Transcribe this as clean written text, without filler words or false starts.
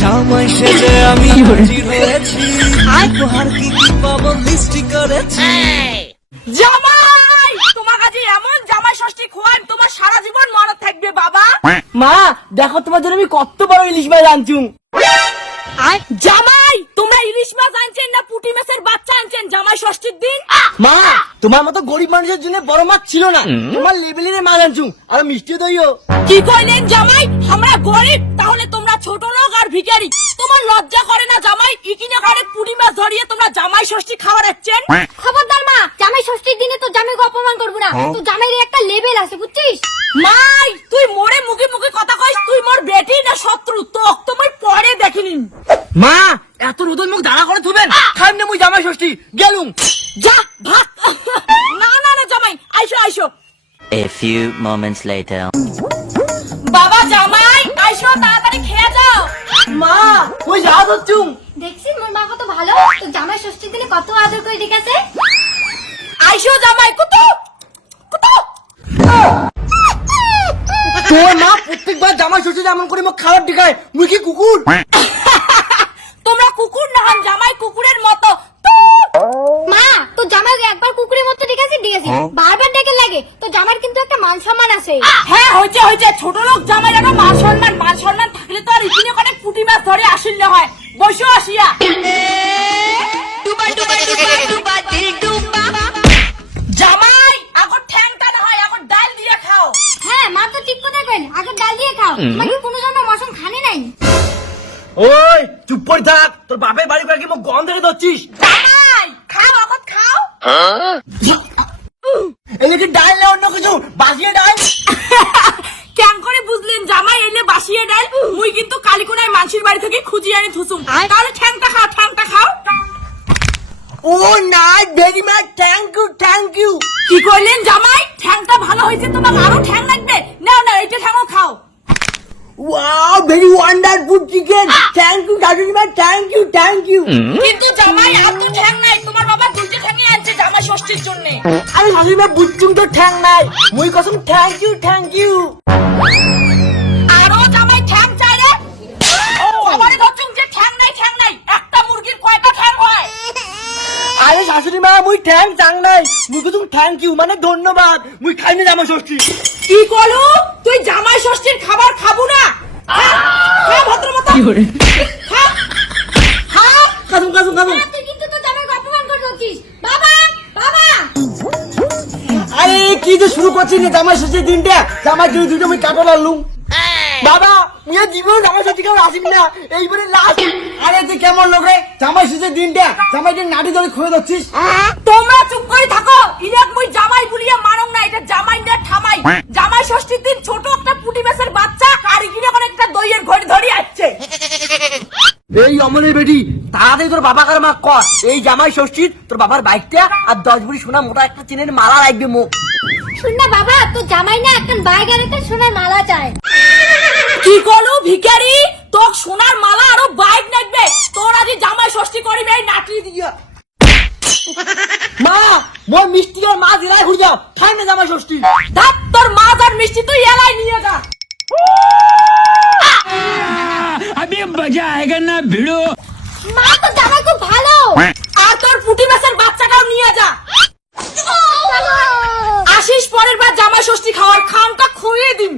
জামাই সেজে আমি হাজির হয়েছি, উপহার কি কি পাবো লিস্টি করেছি। জামাই তোমার কাছে এমন জামাই ষষ্ঠী খোয়ান তোমার সারা জীবন মনে থাকবে বাবা। মা দেখো তোমার জন্য আমি কত বড় ইলিশ মাছ আনছুম। জামাই তোমরা ইলিশ মাছ আনছেন না পুঁটি মাছের বাচ্চা আনছেন জামাই ষষ্ঠীর দিন? মা তোমার মতো গরিব মানুষের জন্য বড় মাছ ছিল না, তোমার লেভেলের মাছ আনছুম আর মিষ্টি দইও। কি কইলেন জামাই? আমরা গরিব তাহলে তোমরা ছোট লোক আর ভিখারি। তোমার লজ্জা করে না জামাই? ইকিনে করে পুঁটি মাছ ধরিয়ে তোমরা জামাই ষষ্ঠী খাওয়াচ্ছেন। খবরদার মা, জামাই ষষ্ঠীর দিনে তো জামাইকে অপমান করবো না। তো জামাইয়ের একটা লেভেল আছে বুঝছিস? মাই তুই মোরে মুখে মুখে কথা কইস, তুই মোর বেটি না শত্রু? তো মই পরে দেখিনিন। মা এত রোদন মুখ দাঁড়া করে থুবেন, খান না মুই জামাই ষষ্ঠী গেলুম। যা ভাত। না না না জামাই আইসো আইসো। A few moments later. বাবা জামাই আইসো তাড়াতাড়ি খেয়ে যাও। মা ওই যা হচ্ছুম। দেখছিস মোর মা কত ভালো, তো জামাই ষষ্ঠীর দিনে কত আদর করে ডেকেছে। আইসো জামাই কুতু কুতু। তোর মা প্রত্যেকবার জামাই ষষ্ঠী এমন করে মুখ খাবার দিখায়, মুই কি কুকুর? তোমরা কুকুর না হন, জামাই কুকুরের মতো। মা তো জামাইকে একবার কুকুরের মতো ডেকেছে বারবার ডেকে লাগে, তো জামাইয়ের কিন্তু একটা মান সম্মান আছে। হ্যাঁ হয়েছে হয়েছে, ছোট লোক জামাই একটা মান সম্মান থাকলে তো আর ইকিনে করে পুঁটি মাছ ধরে আসিল না হয়। বসো আসিয়া। জামাই আগর ঠ্যাংটা না হয় আগর ডাল দিয়ে খাও। হ্যাঁ মা তো ঠিক কথা কইল, আগে ডাল দিয়ে খাও। তোমাকে কোনো জন্য মশন খানে নাই। ওই চুপ করে থাক, তোর বাপের বাড়ি করে কি মুখ গন্ধ ধরে ধরছিস? জামাই খাও আগর খাও। এই কি ডাল না অন্য কিছু? বাসিয়ে ডাল। কেন করে বুঝলেন জামাই এলে বাসিয়ে ডাল? মুই কিন্তু কালিকোনায় মানসির বাড়ি থেকে খুঁজিয়ে আনি থুসুম। তাহলে ঠ্যাংটা খাও ঠ্যাংটা খাও। Oh nice, very much, thank you. কি করলেন জামাই? ঠ্যাংটা ভালো হয়েছে, তোমার আরো ঠ্যাং লাগবে? নাও না এইটা ঠ্যাংও খাও। Wow, very wonderful chicken, thank you শাশুড়ি মা, থ্যাংক ইউ। কিন্তু জামাই আর তো ঠ্যাং নাই, তোমার বাবা দুইটা ঠ্যাংই আনছে জামাই ষষ্ঠীর জন্য। আরে শাশুড়ি মা বুঝছুম তো ঠ্যাং নাই, মুই কসম থ্যাংক ইউ। আরো জামাই ঠ্যাং চাই রে? আমারে ধরছুম যে ঠ্যাং নাই একটা মুরগির কয়টা ঠ্যাং হয়? আরে শাশুড়ি মা মুই ঠ্যাং চাং নাই, মুই কসম থ্যাংক ইউ মানে ধন্যবাদ, মুই খাইনি জামাই ষষ্ঠী। কি করলু? তুই জামাই ষষ্ঠীর খাবার খাবো না? খা ভদ্রমতো। খা কাসুম তুই কিন্তু তো জামাইকে অপমান করে দিচ্ছিস। বাবা বাবা আরে কি যে শুরু করছিস রে জামাই ষষ্ঠীর দিনটা? জামাই জন্য দুটো মুই কাটল আনলুম। বাবা মুই জীবন জামাই ষষ্ঠী কেউ আসিম না, এইবারে লাস্ট। আরে তুই কেমন লোক রে? জামাই ষষ্ঠীর দিনটা জামাইকে নাটি ধরে খুঁয়ে ধরছিস। তোমরা চুপ করে থাকো। ইনাক মুই জামাই বলিয়া মানং না, এটা জামাই না ঠামাই। জামাই ষষ্ঠীর দিন ছোট একটা পুঁটি মাছের বাচ্চা আর ইকিনে করে একটা দইয়ের ঘড়ি ধরে আসছে। এই অমলের বেটি তাড়াতাড়ি তোর বাবা কার মা কর, এই জামাই ষষ্ঠীর তোর বাবার বাইকটা আর 10 ভরি সোনা মোটা একটা চেনের মালা লাগবে মুখ। শুন না বাবা, তো জামাই না একটা বাইক আর একটা সোনার মালা চায়। কি করলু ভিখারি? তোর সোনার মালা আরো বাইক লাগবে? তোর আজ জামাই ষষ্ঠী করিবে এই নাটি দিয়া। মা মোর মিষ্টি আর মা দিলাই ঘুরে যাও, খাই না জামাই ষষ্ঠী। ধাপ তোর মাছ আর মিষ্টি তুই এলাই নিয়ে যা। अभी मजा आएगा ना भिड़ो। মা তো জামাই খুব ভালো। আর তোর পুঁটি মাছের বাচ্চাটাও নিয়ে যা। আসিস পরের বার জামাই ষষ্ঠী খাওয়ার খানটা খুঁয়ে দিন।